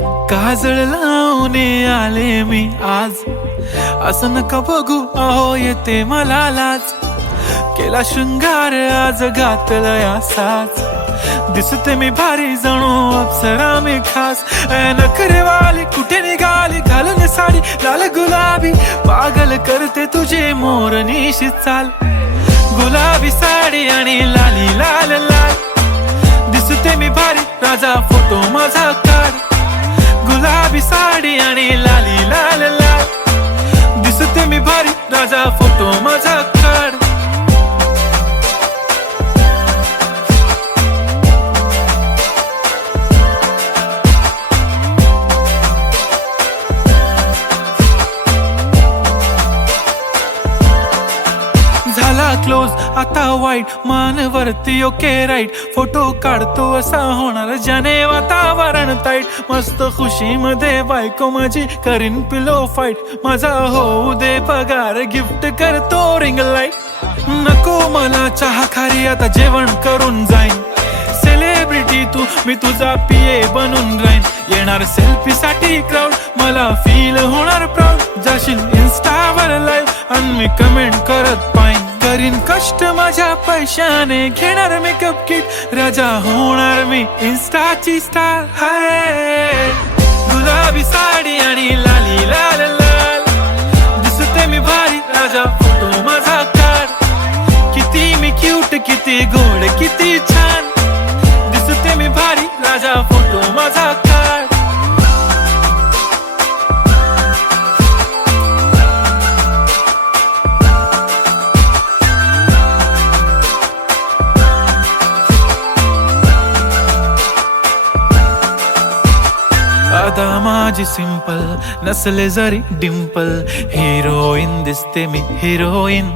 काजळ लावून आले मी आज, असं नका बघू अहो येते मला लाज. केला शृंगार आज घातला साज, दिसते मी भारी जणू अप्सरा मी खास. नखरेवाली कुठे निघाली घालून साडी लाल गुलाबी, पागल करते तुझे मोरनीशी चाल. गुलाबी साडी आणि लाली लाल लाल, दिसते मी भारी राजा फोटो माझा काढ. गुलाबी साडी आणि लाली लाल लाल, दिसते मी भारी राजा फोटो माझा काढ. झाला क्लोज आता वाईट, मानवरती ओके राईट. फोटो काढतो असा होणार ज्याने वातावरण ताईट. मस्त खुशी मध्ये बायको माझी करीन पिलो फाईट. माझा होऊ दे पगार गिफ्ट करतो रिंग लाईट. नको मला चहा खारी आता जेवण करून जाईन. सेलिब्रिटी तू मी तुझा पिये बनून राहीन. येणार सेल्फी साठी क्राऊड मला फील होणार प्राऊड. जाशील इन्स्टावर लाईव्ह आणि मी कमेंट करत पाईन. करीन कष्ट माझ्या पैशाने घेणार मेकअप किट. राजा होणार मी इन्स्टाची स्टार. हाय गुलाबी साडी आणि लाली लाल लाल, दिसते मी भारी राजा फोटो माझा काढ. किती मी क्यूट किती गोड किती छान, दिसते मी भारी राजा फोटो माझा काढ. आता माझी सिंपल नसले जरी डिंपल, हिरोईन दिसते मी हिरोईन.